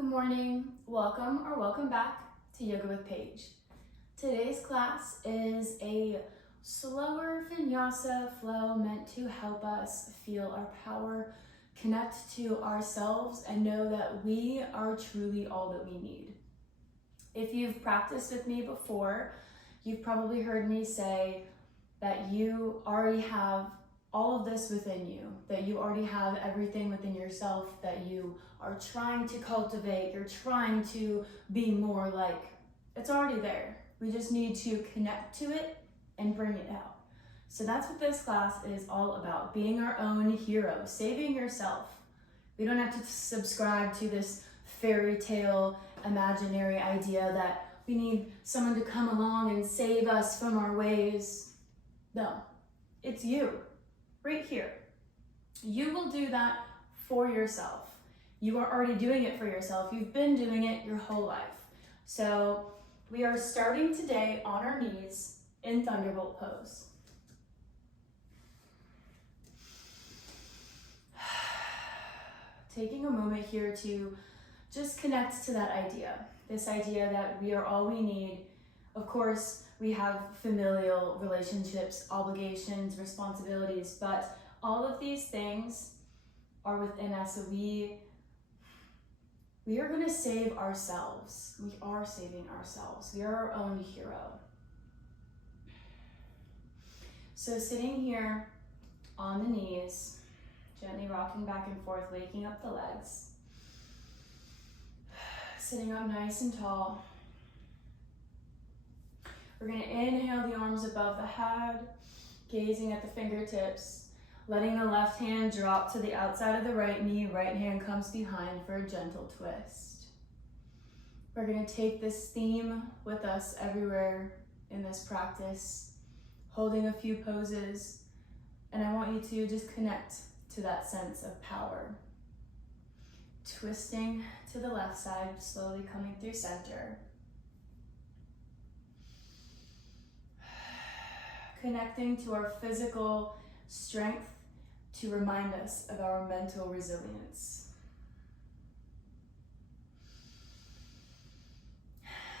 Good morning, welcome or welcome back to Yoga with Paige. Today's class is a slower vinyasa flow meant to help us feel our power, connect to ourselves, and know that we are truly all that we need. If you've practiced with me before, you've probably heard me say that you already have all of this within you, that you already have everything within yourself that you are trying to cultivate, you're trying to be more like. It's already there. We just need to connect to it and bring it out. So that's what this class is all about, being our own hero, saving yourself. We don't have to subscribe to this fairy tale imaginary idea that we need someone to come along and save us from our ways. No, it's you. Right here. You will do that for yourself. You are already doing it for yourself. You've been doing it your whole life. So we are starting today on our knees in Thunderbolt pose. Taking a moment here to just connect to that idea. This idea that we are all we need. Of course, we have familial relationships, obligations, responsibilities, but all of these things are within us. So we are going to save ourselves. We are saving ourselves. We are our own hero. So sitting here on the knees, gently rocking back and forth, waking up the legs. Sitting up nice and tall. We're going to inhale the arms above the head, gazing at the fingertips, letting the left hand drop to the outside of the right knee, right hand comes behind for a gentle twist. We're going to take this theme with us everywhere in this practice, holding a few poses, and I want you to just connect to that sense of power. Twisting to the left side, slowly coming through center. Connecting to our physical strength to remind us of our mental resilience.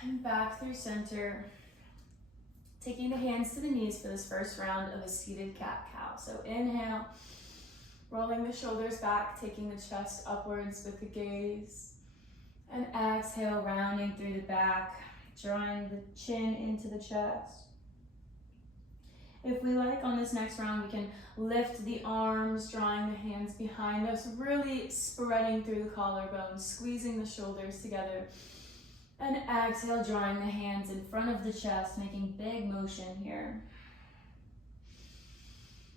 And back through center, taking the hands to the knees for this first round of a seated cat-cow. So inhale, rolling the shoulders back, taking the chest upwards with the gaze. And exhale, rounding through the back, drawing the chin into the chest. If we like, on this next round, we can lift the arms, drawing the hands behind us, really spreading through the collarbones, squeezing the shoulders together. And exhale, drawing the hands in front of the chest, making big motion here.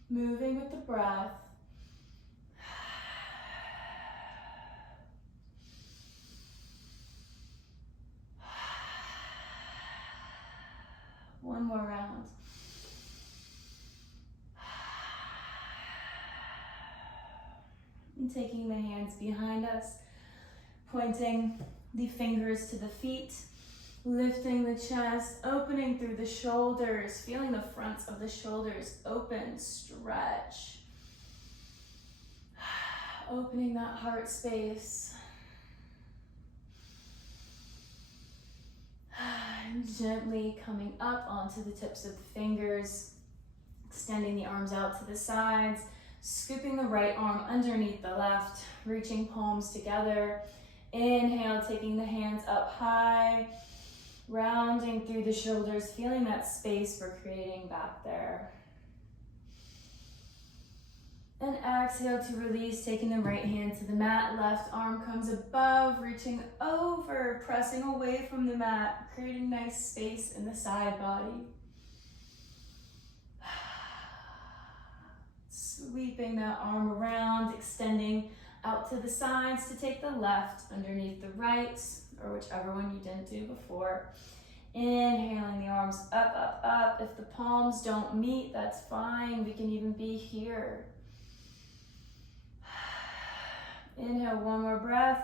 Moving with the breath. One more round. And taking the hands behind us, pointing the fingers to the feet, lifting the chest, opening through the shoulders, feeling the fronts of the shoulders open, stretch. Opening that heart space. And gently coming up onto the tips of the fingers, extending the arms out to the sides, scooping the right arm underneath the left, reaching palms together. Inhale, taking the hands up high, rounding through the shoulders, feeling that space we're creating back there. And exhale to release, taking the right hand to the mat, left arm comes above, reaching over, pressing away from the mat, creating nice space in the side body. Sweeping that arm around, extending out to the sides to take the left underneath the right, or whichever one you didn't do before. Inhaling the arms up, up, up. If the palms don't meet, that's fine. We can even be here. Inhale, one more breath.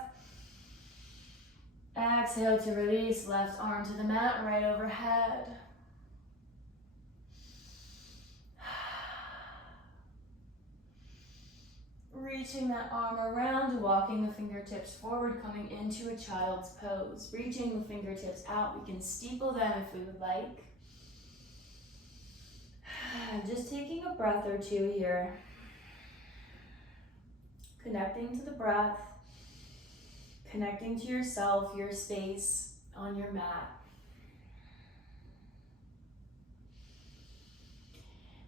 Exhale to release, left arm to the mat, right overhead. reaching that arm around, walking the fingertips forward, coming into a child's pose. Reaching the fingertips out. We can steeple them if we would like. Just taking a breath or two here. Connecting to the breath. Connecting to yourself, your space on your mat.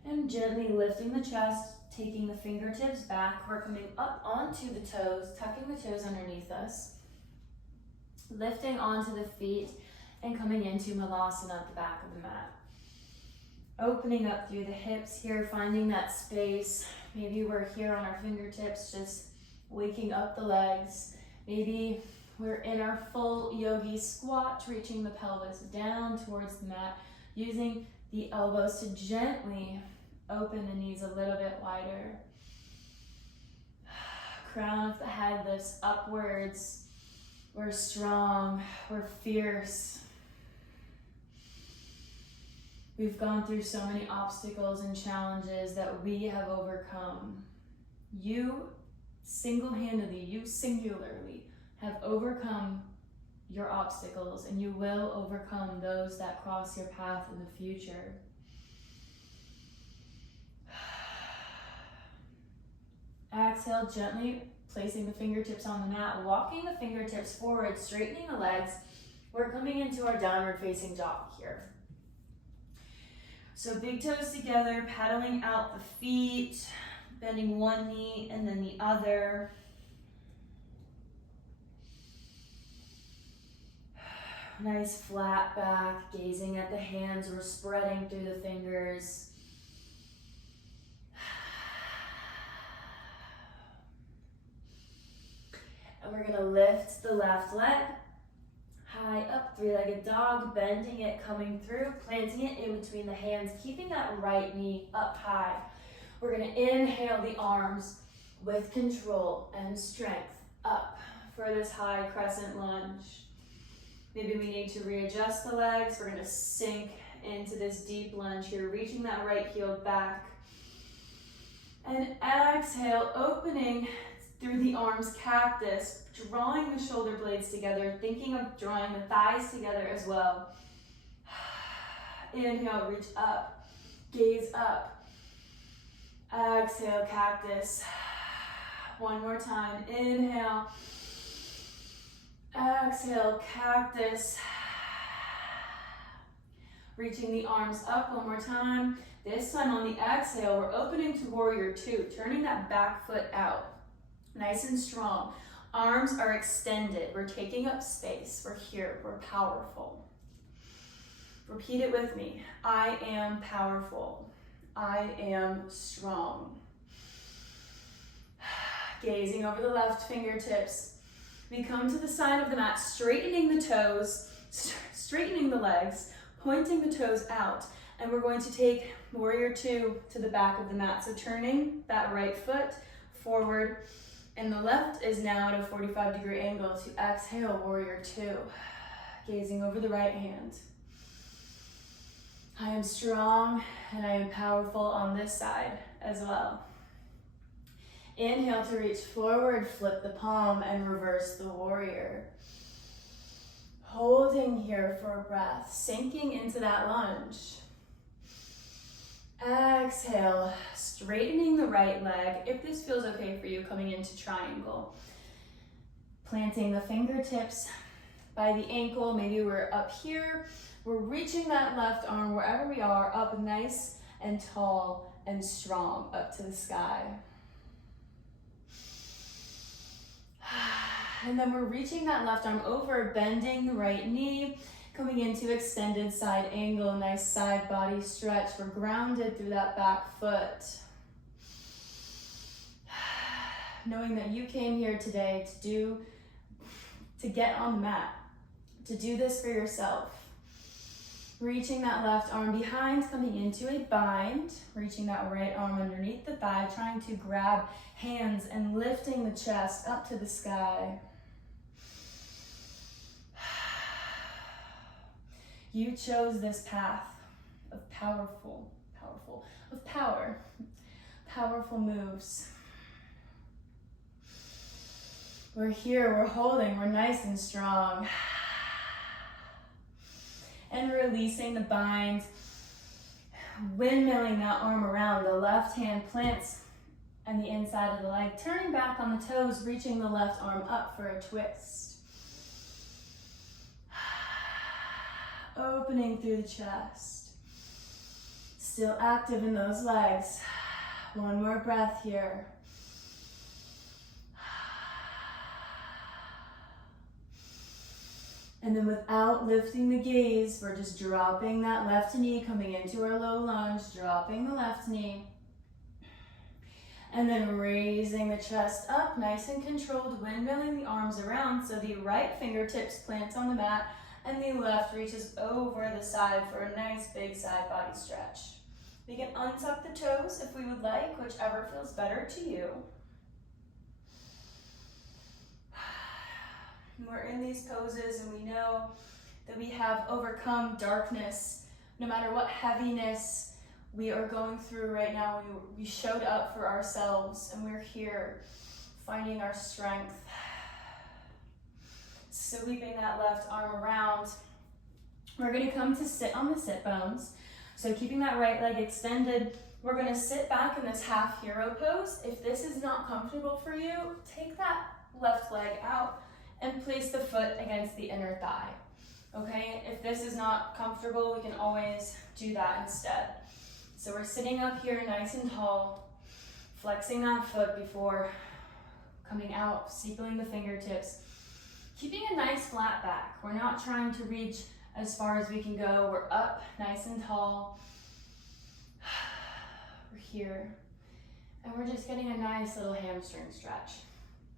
And gently lifting the chest, taking the fingertips back. We're coming up onto the toes, tucking the toes underneath us. Lifting onto the feet and coming into Malasana at the back of the mat. Opening up through the hips here, finding that space. Maybe we're here on our fingertips, just waking up the legs. Maybe we're in our full yogi squat, reaching the pelvis down towards the mat, using the elbows to gently open the knees a little bit wider. Crown of the head lifts upwards. We're strong, we're fierce. We've gone through so many obstacles and challenges that we have overcome. You single-handedly, you singularly have overcome your obstacles, and you will overcome those that cross your path in the future. Exhale, gently placing the fingertips on the mat, walking the fingertips forward, straightening the legs. We're coming into our downward facing dog here. So big toes together, paddling out the feet, bending one knee and then the other. Nice flat back, gazing at the hands. We're spreading through the fingers. And we're gonna lift the left leg high up, three-legged dog, bending it, coming through, planting it in between the hands, keeping that right knee up high. We're gonna inhale the arms with control and strength up for this high crescent lunge. Maybe we need to readjust the legs. We're gonna sink into this deep lunge here, reaching that right heel back. And exhale, opening through the arms, cactus, drawing the shoulder blades together, thinking of drawing the thighs together as well. Inhale, reach up, gaze up. Exhale, cactus. One more time, inhale. Exhale, cactus. Reaching the arms up one more time. This time on the exhale, we're opening to warrior two, turning that back foot out. Nice and strong. Arms are extended. We're taking up space. We're here. We're powerful. Repeat it with me. I am powerful. I am strong. Gazing over the left fingertips. We come to the side of the mat, straightening the toes, straightening the legs, pointing the toes out, and we're going to take warrior two to the back of the mat. So turning that right foot forward, and the left is now at a 45-degree angle to exhale, warrior two. Gazing over the right hand. I am strong and I am powerful on this side as well. Inhale to reach forward, flip the palm and reverse the warrior. Holding here for a breath, sinking into that lunge. Exhale, straightening the right leg. If this feels okay for you, coming into triangle. Planting the fingertips by the ankle. Maybe we're up here. We're reaching that left arm wherever we are, up nice and tall and strong, up to the sky. And then we're reaching that left arm over, bending the right knee, coming into extended side angle, nice side body stretch. We're grounded through that back foot. Knowing that you came here today to get on the mat, to do this for yourself. Reaching that left arm behind, coming into a bind, reaching that right arm underneath the thigh, trying to grab hands and lifting the chest up to the sky. You chose this path of powerful moves. We're here, we're holding, we're nice and strong. And releasing the bind, windmilling that arm around. The left hand plants and the inside of the leg, turning back on the toes, reaching the left arm up for a twist. Opening through the chest. Still active in those legs. One more breath here. And then without lifting the gaze, we're just dropping that left knee, coming into our low lunge, dropping the left knee. And then raising the chest up, nice and controlled, windmilling the arms around so the right fingertips plant on the mat and the left reaches over the side for a nice big side body stretch. We can untuck the toes if we would like, whichever feels better to you. We're in these poses and we know that we have overcome darkness. No matter what heaviness we are going through right now, we showed up for ourselves and we're here finding our strength. Sweeping that left arm around. We're going to come to sit on the sit bones. So keeping that right leg extended, we're going to sit back in this half hero pose. If this is not comfortable for you, take that left leg out and place the foot against the inner thigh. Okay, if this is not comfortable, we can always do that instead. So we're sitting up here nice and tall, flexing that foot before coming out, steepling the fingertips, keeping a nice flat back. We're not trying to reach as far as we can go. We're up nice and tall. We're here. And we're just getting a nice little hamstring stretch.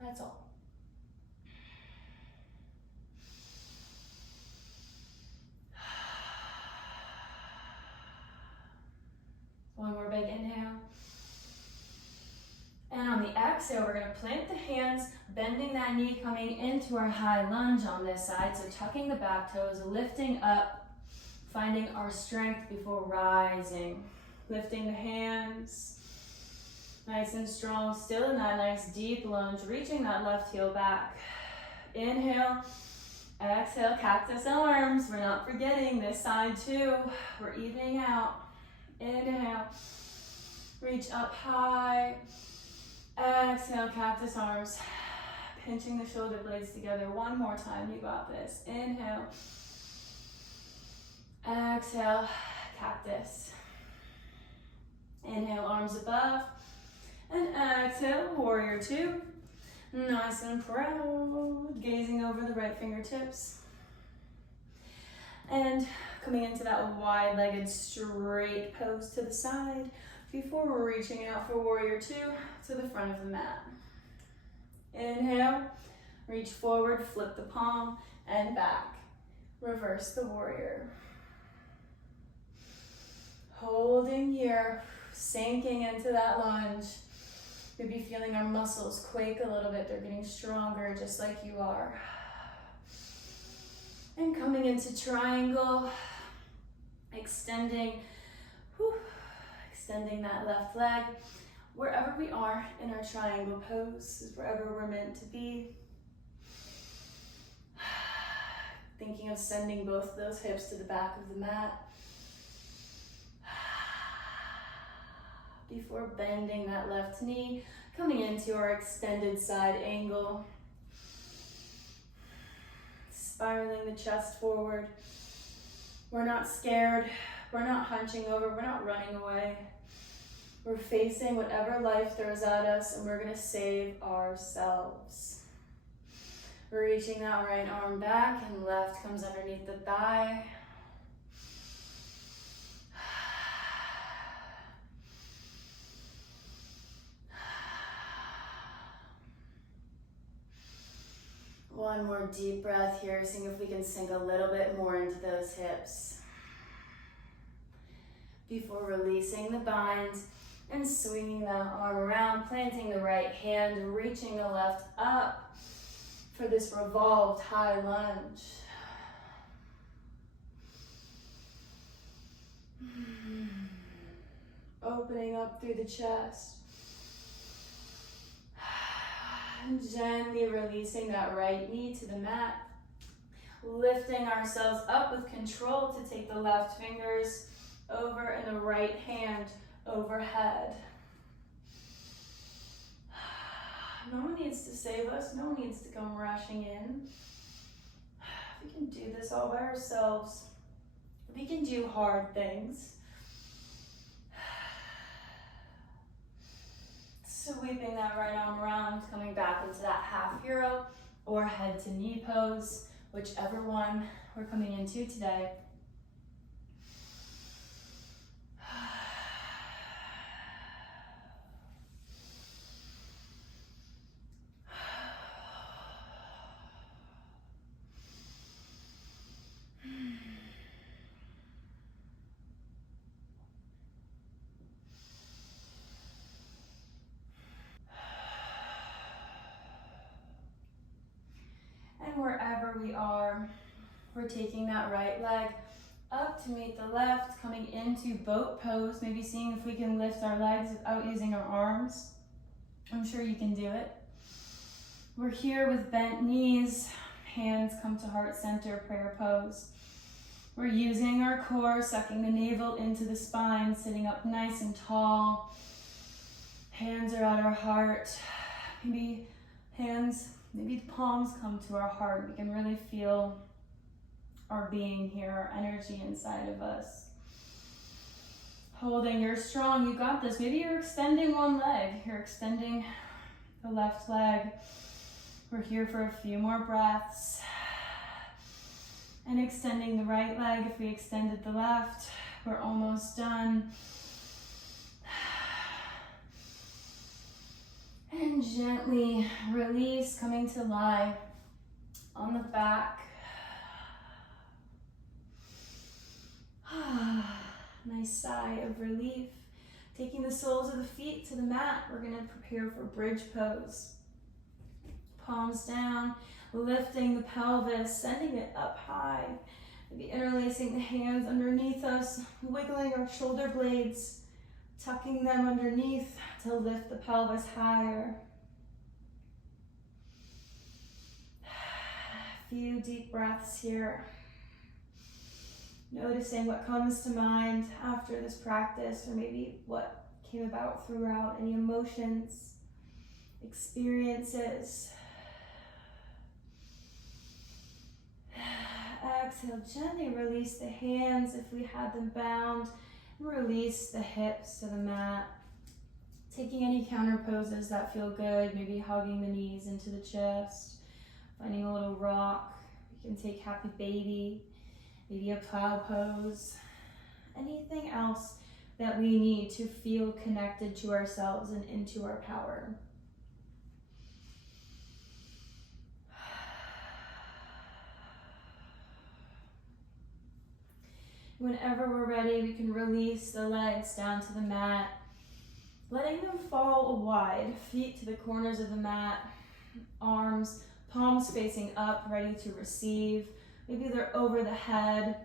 That's all. One more big inhale. And on the exhale, we're going to plant the hands, bending that knee, coming into our high lunge on this side. So tucking the back toes, lifting up, finding our strength before rising. Lifting the hands, nice and strong, still in that nice deep lunge, reaching that left heel back. Inhale, exhale, cactus arms. We're not forgetting this side too. We're evening out. Inhale, reach up high. Exhale, cactus arms. Pinching the shoulder blades together. One more time, you got this. Inhale. Exhale, cactus. Inhale, arms above. And exhale, warrior two. Nice and proud. Gazing over the right fingertips. And coming into that wide-legged straight pose to the side before we're reaching out for warrior two to the front of the mat. Inhale, reach forward, flip the palm and back. Reverse the warrior. Holding here, sinking into that lunge. Maybe feeling our muscles quake a little bit. They're getting stronger just like you are. And coming into triangle, extending that left leg. Wherever we are in our triangle pose is wherever we're meant to be. Thinking of sending both of those hips to the back of the mat. Before bending that left knee, coming into our extended side angle. Spiraling the chest forward. We're not scared. We're not hunching over. We're not running away. We're facing whatever life throws at us, and we're going to save ourselves. We're reaching that right arm back, and left comes underneath the thigh. One more deep breath here, seeing if we can sink a little bit more into those hips. Before releasing the bind and swinging that arm around, planting the right hand, reaching the left up for this revolved high lunge. Opening up through the chest. Gently releasing that right knee to the mat. Lifting ourselves up with control to take the left fingers over and the right hand overhead. No one needs to save us. No one needs to come rushing in. We can do this all by ourselves. We can do hard things. Sweeping that right arm around, coming back into that half hero or head to knee pose, whichever one we're coming into today. And wherever we are, we're taking that right leg up to meet the left, coming into boat pose, maybe seeing if we can lift our legs without using our arms. I'm sure you can do it. We're here with bent knees, hands come to heart center, prayer pose. We're using our core, sucking the navel into the spine, sitting up nice and tall. Hands are at our heart. Maybe the palms come to our heart. We can really feel our being here, our energy inside of us. Holding, you're strong, you got this. Maybe you're extending one leg. You're extending the left leg. We're here for a few more breaths. And extending the right leg. If we extended the left, we're almost done. And gently release, coming to lie on the back. Nice sigh of relief. Taking the soles of the feet to the mat, we're going to prepare for bridge pose. Palms down, lifting the pelvis, sending it up high. Maybe interlacing the hands underneath us, wiggling our shoulder blades, tucking them underneath to lift the pelvis higher. A few deep breaths here. Noticing what comes to mind after this practice, or maybe what came about throughout, any emotions, experiences. Exhale, gently release the hands if we had them bound. Release the hips to the mat. Taking any counter poses that feel good, maybe hugging the knees into the chest, finding a little rock. We can take happy baby, maybe a plow pose. Anything else that we need to feel connected to ourselves and into our power. Whenever we're ready, we can release the legs down to the mat, letting them fall wide, feet to the corners of the mat, arms, palms facing up, ready to receive. Maybe they're over the head.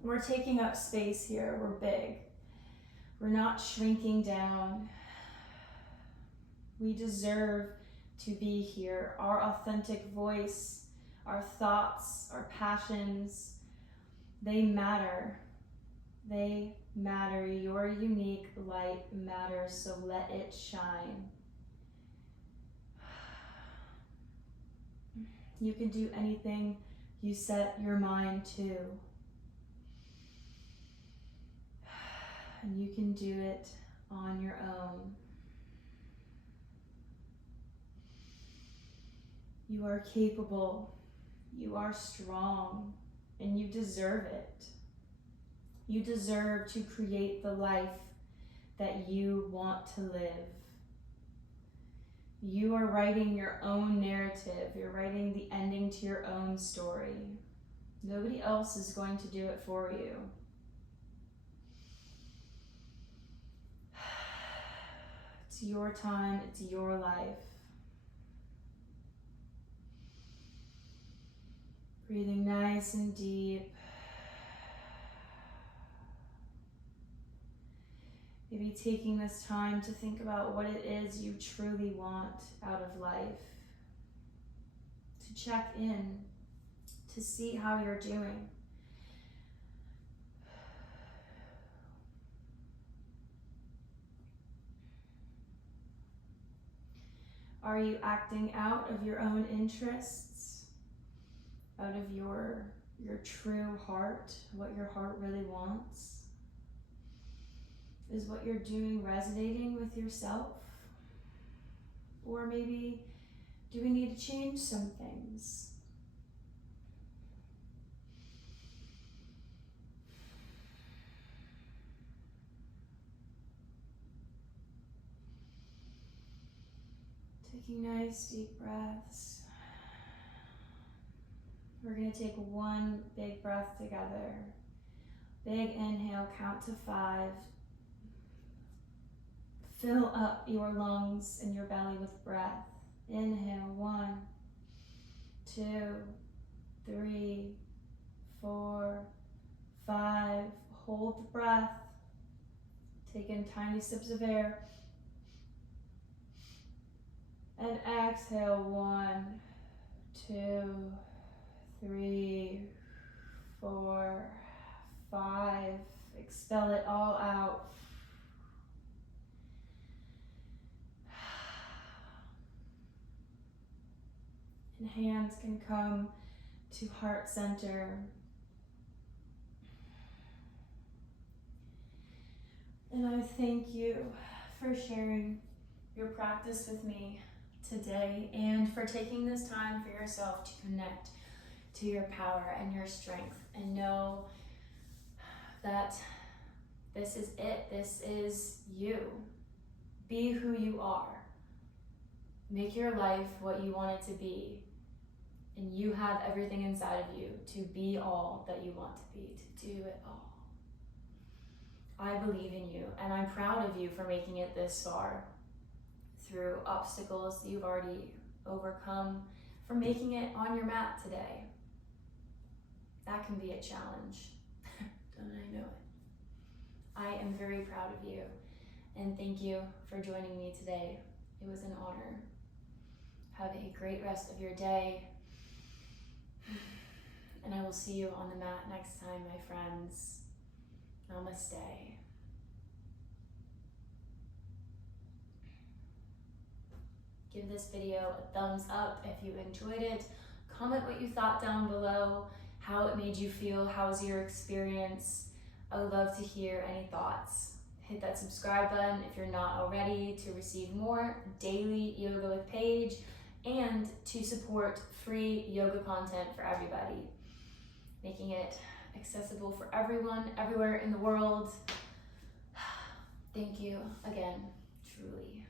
We're taking up space here, we're big. We're not shrinking down. We deserve to be here. Our authentic voice, our thoughts, our passions, they matter. They matter. Your unique light matters, so let it shine. You can do anything you set your mind to. And you can do it on your own. You are capable. You are strong. And you deserve it. You deserve to create the life that you want to live. You are writing your own narrative. You're writing the ending to your own story. Nobody else is going to do it for you. It's your time, it's your life. Breathing nice and deep. Maybe taking this time to think about what it is you truly want out of life. to check in, to see how you're doing. Are you acting out of your own interests, out of your true heart, what your heart really wants? Is what you're doing resonating with yourself? Or maybe do we need to change some things? Taking nice deep breaths. We're going to take one big breath together. Big inhale, count to 5. Fill up your lungs and your belly with breath. Inhale, 1, 2, 3, 4, 5. Hold the breath. Take in tiny sips of air. And exhale, 1, 2, 3, 4, 5. Expel it all out. And hands can come to heart center. And I thank you for sharing your practice with me today and for taking this time for yourself to connect to your power and your strength and know that this is it. This is you. Be who you are. Make your life what you want it to be. And you have everything inside of you to be all that you want to be, to do it all. I believe in you, and I'm proud of you for making it this far through obstacles that you've already overcome, for making it on your mat today. That can be a challenge. Don't I know it? I am very proud of you, and thank you for joining me today. It was an honor. Have a great rest of your day. And I will see you on the mat next time, my friends. Namaste. Give this video a thumbs up if you enjoyed it. Comment what you thought down below, how it made you feel, how was your experience. I would love to hear any thoughts. Hit that subscribe button if you're not already to receive more daily yoga with Paige and to support free yoga content for everybody, making it accessible for everyone, everywhere in the world. Thank you again, truly.